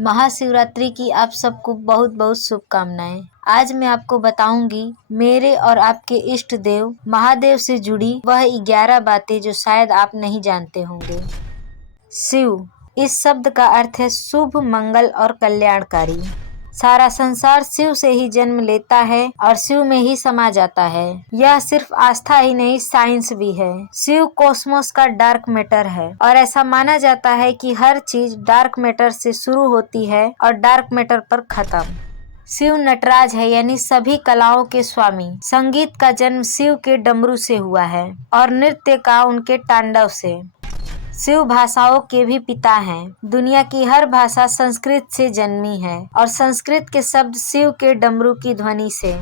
महाशिवरात्रि की आप सबको बहुत बहुत शुभकामनाएं। आज मैं आपको बताऊंगी मेरे और आपके इष्ट देव महादेव से जुड़ी वह 11 बातें जो शायद आप नहीं जानते होंगे। शिव इस शब्द का अर्थ है शुभ, मंगल और कल्याणकारी। सारा संसार शिव से ही जन्म लेता है और शिव में ही समा जाता है। यह सिर्फ आस्था ही नहीं, साइंस भी है। शिव कॉस्मोस का डार्क मैटर है और ऐसा माना जाता है कि हर चीज डार्क मैटर से शुरू होती है और डार्क मैटर पर खत्म। शिव नटराज है, यानी सभी कलाओं के स्वामी। संगीत का जन्म शिव के डमरू से हुआ है और नृत्य का उनके तांडव से। शिव भाषाओं के भी पिता हैं। दुनिया की हर भाषा संस्कृत से जन्मी है और संस्कृत के शब्द शिव के डमरू की ध्वनि से।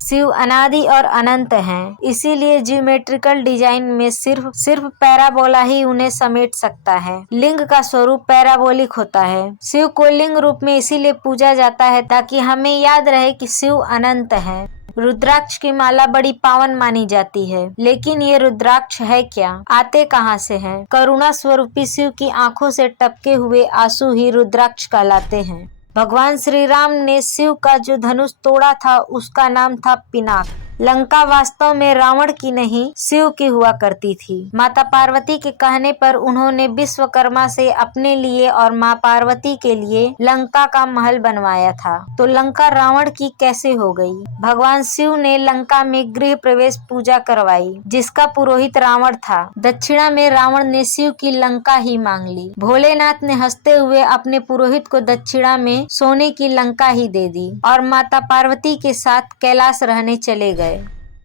शिव अनादि और अनंत हैं, इसीलिए ज्योमेट्रिकल डिजाइन में सिर्फ पैराबोला ही उन्हें समेट सकता है। लिंग का स्वरूप पैराबोलिक होता है। शिव को लिंग रूप में इसीलिए पूजा जाता है ताकि हमें याद रहे कि शिव अनंत है। रुद्राक्ष की माला बड़ी पावन मानी जाती है, लेकिन ये रुद्राक्ष है क्या, आते कहाँ से हैं? करुणा स्वरूपी शिव की आंखों से टपके हुए आंसू ही रुद्राक्ष कहलाते हैं। भगवान श्री राम ने शिव का जो धनुष तोड़ा था उसका नाम था पिनाक। लंका वास्तव में रावण की नहीं, शिव की हुआ करती थी। माता पार्वती के कहने पर उन्होंने विश्वकर्मा से अपने लिए और माँ पार्वती के लिए लंका का महल बनवाया था। तो लंका रावण की कैसे हो गई? भगवान शिव ने लंका में गृह प्रवेश पूजा करवाई, जिसका पुरोहित रावण था। दक्षिणा में रावण ने शिव की लंका ही मांग ली। भोलेनाथ ने हंसते हुए अपने पुरोहित को दक्षिणा में सोने की लंका ही दे दी और माता पार्वती के साथ कैलाश रहने चले गए।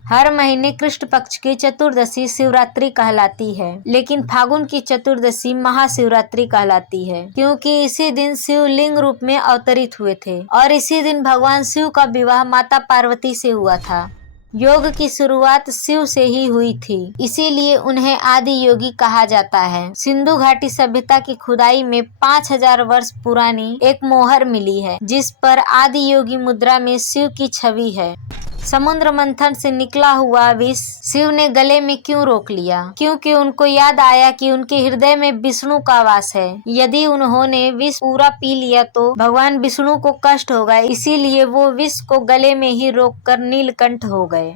हर महीने कृष्ण पक्ष की चतुर्दशी शिवरात्रि कहलाती है, लेकिन फागुन की चतुर्दशी महाशिवरात्रि कहलाती है, क्योंकि इसी दिन शिव लिंग रूप में अवतरित हुए थे और इसी दिन भगवान शिव का विवाह माता पार्वती से हुआ था। योग की शुरुआत शिव से ही हुई थी, इसीलिए उन्हें आदि योगी कहा जाता है। सिंधु घाटी सभ्यता की खुदाई में 5000 वर्ष पुरानी एक मोहर मिली है, जिस पर आदि योगी मुद्रा में शिव की छवि है। समुद्र मंथन से निकला हुआ विष शिव ने गले में क्यों रोक लिया? क्योंकि उनको याद आया कि उनके हृदय में विष्णु का वास है। यदि उन्होंने विष पूरा पी लिया तो भगवान विष्णु को कष्ट होगा, इसीलिए वो विष को गले में ही रोककर नीलकंठ हो गए।